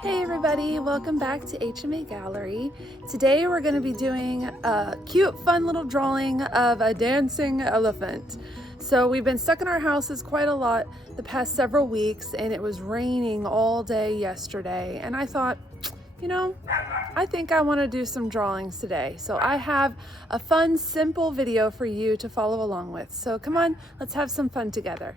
Hey everybody, welcome back to HMA Gallery. Today we're going to be doing a cute, fun little drawing of a dancing elephant. So we've been stuck in our houses quite a lot the past several weeks, and it was raining all day yesterday, and I thought, I think I want to do some drawings today. So I have a fun, simple video for you to follow along with. So come on, let's have some fun together.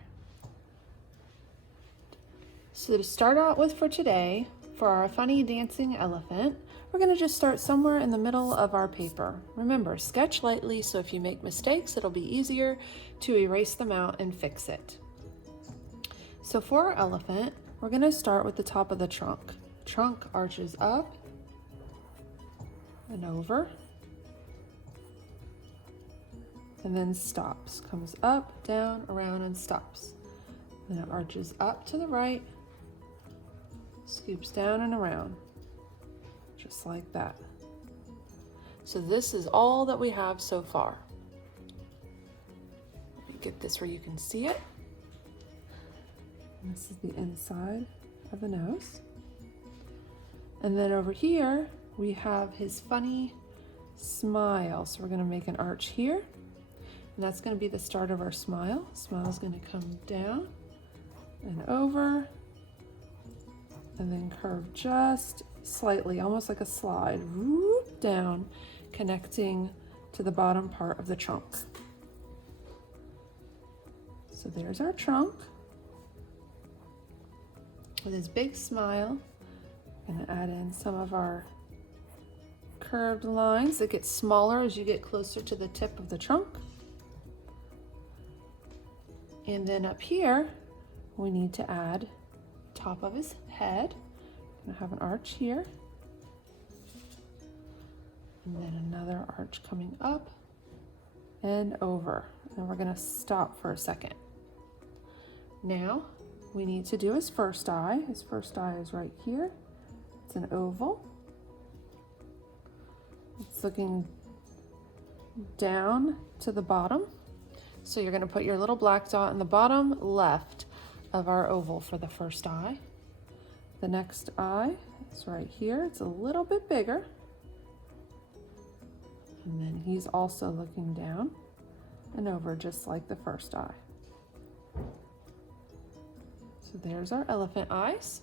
So to start out with for today, for our funny dancing elephant, we're going to just start somewhere in the middle of our paper. Remember, sketch lightly, so if you make mistakes, it'll be easier to erase them out and fix it. So for our elephant, we're going to start with the top of the trunk. Trunk arches up and over, and then stops. Comes up, down, around, and stops. Then it arches up to the right, scoops down and around, just like that. So this is all that we have so far. Let me get this where you can see it. And this is the inside of the nose. And then over here, we have his funny smile. So we're gonna make an arch here, and that's gonna be the start of our smile. Smile is gonna come down and over, and then curve just slightly, almost like a slide, whoop, down, connecting to the bottom part of the trunk. So there's our trunk with his big smile. I'm gonna add in some of our curved lines that get smaller as you get closer to the tip of the trunk. And then up here, we need to add top of his head. I'm gonna have an arch here, and then another arch coming up and over. And we're gonna stop for a second. Now we need to do his first eye. His first eye is right here. It's an oval. It's looking down to the bottom. So you're gonna put your little black dot in the bottom left of our oval for the first eye. The next eye is right here. It's a little bit bigger. And then he's also looking down and over just like the first eye. So there's our elephant eyes.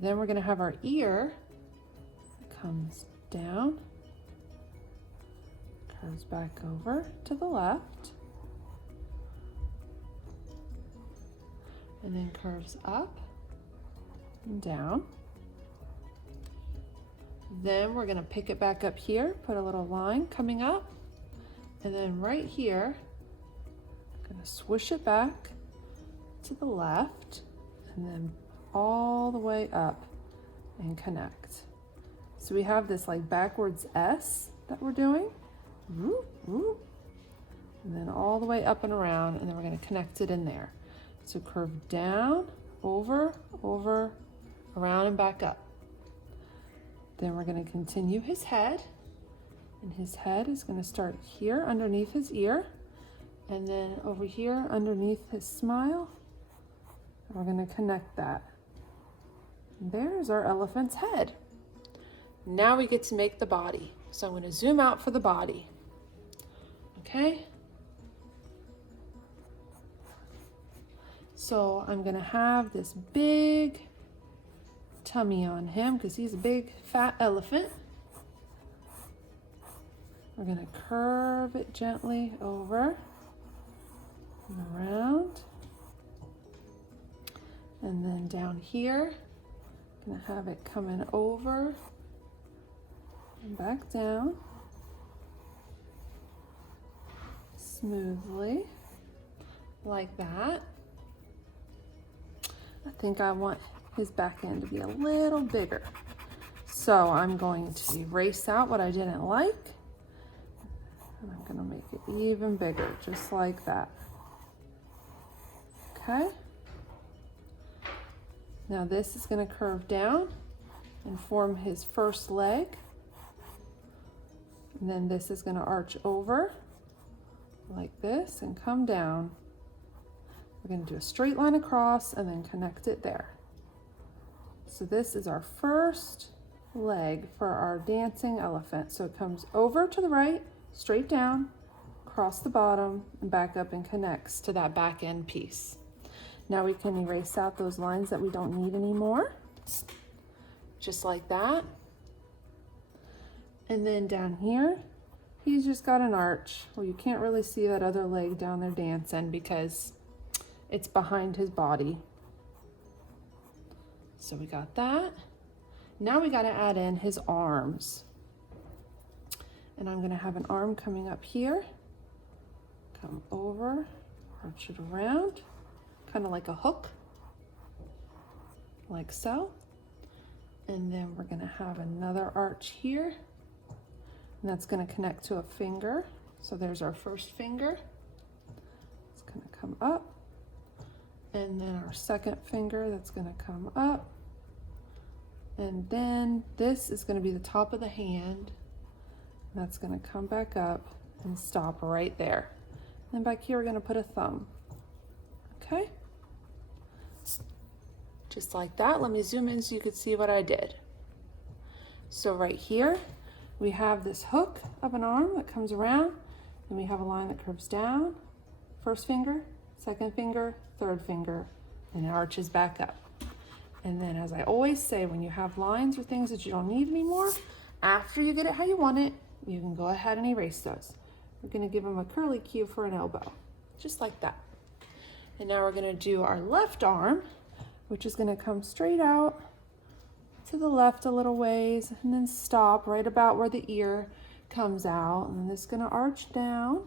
Then we're gonna have our ear. It comes down, curves back over to the left, and then curves up and down. Then we're gonna pick it back up here, put a little line coming up, and then right here, I'm gonna swoosh it back to the left, and then all the way up and connect. So we have this like backwards S that we're doing, whoop, whoop, and then all the way up and around, and then we're gonna connect it in there. So curve down, over, over, around and back up. Then we're gonna continue his head, and his head is gonna start here underneath his ear, and then over here underneath his smile. We're gonna connect that. There's our elephant's head. Now we get to make the body. So I'm gonna zoom out for the body. Okay? So I'm gonna have this big tummy on him because he's a big fat elephant. We're gonna curve it gently over and around. And then down here, gonna have it coming over and back down smoothly like that. I think I want his back end to be a little bigger. So I'm going to erase out what I didn't like, and I'm gonna make it even bigger, just like that. Okay? Now this is gonna curve down and form his first leg. And then this is gonna arch over like this and come down. We're going to do a straight line across and then connect it there. So this is our first leg for our dancing elephant. So it comes over to the right, straight down, across the bottom, and back up and connects to that back end piece. Now we can erase out those lines that we don't need anymore, just like that. And then down here, he's just got an arch. Well, you can't really see that other leg down there dancing because it's behind his body. So we got that. Now we got to add in his arms. And I'm going to have an arm coming up here, come over, arch it around, kind of like a hook, like so. And then we're going to have another arch here, and that's going to connect to a finger. So there's our first finger. It's going to come up. And then our second finger, that's going to come up. And then this is going to be the top of the hand. And that's going to come back up and stop right there. And back here, we're going to put a thumb. Okay? Just like that. Let me zoom in so you can see what I did. So right here, we have this hook of an arm that comes around, and we have a line that curves down. First finger, second finger, third finger, and it arches back up. And then, as I always say, when you have lines or things that you don't need anymore, after you get it how you want it, you can go ahead and erase those. We're going to give them a curly cue for an elbow, just like that. And now we're going to do our left arm, which is going to come straight out to the left a little ways and then stop right about where the ear comes out. And this is going to arch down.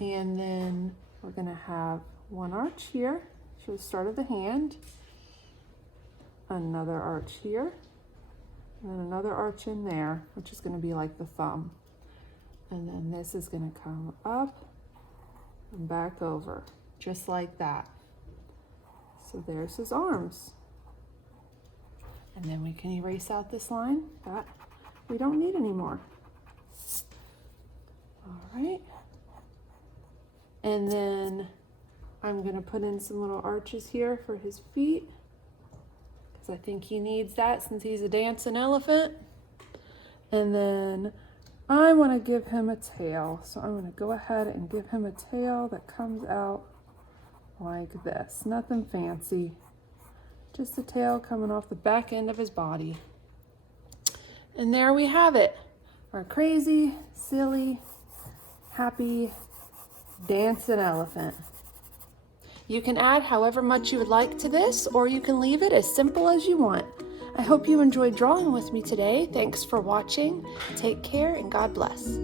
And then we're going to have one arch here for the start of the hand, another arch here, and then another arch in there, which is going to be like the thumb. And then this is going to come up and back over, just like that. So there's his arms. And then we can erase out this line that we don't need anymore. All right. And then I'm going to put in some little arches here for his feet, because I think he needs that since he's a dancing elephant. And then I want to give him a tail. So I'm going to go ahead and give him a tail that comes out like this. Nothing fancy. Just a tail coming off the back end of his body. And there we have it. Our crazy, silly, happy, dancing elephant. You can add however much you would like to this, or you can leave it as simple as you want. I hope you enjoyed drawing with me today. Thanks for watching. Take care and God bless.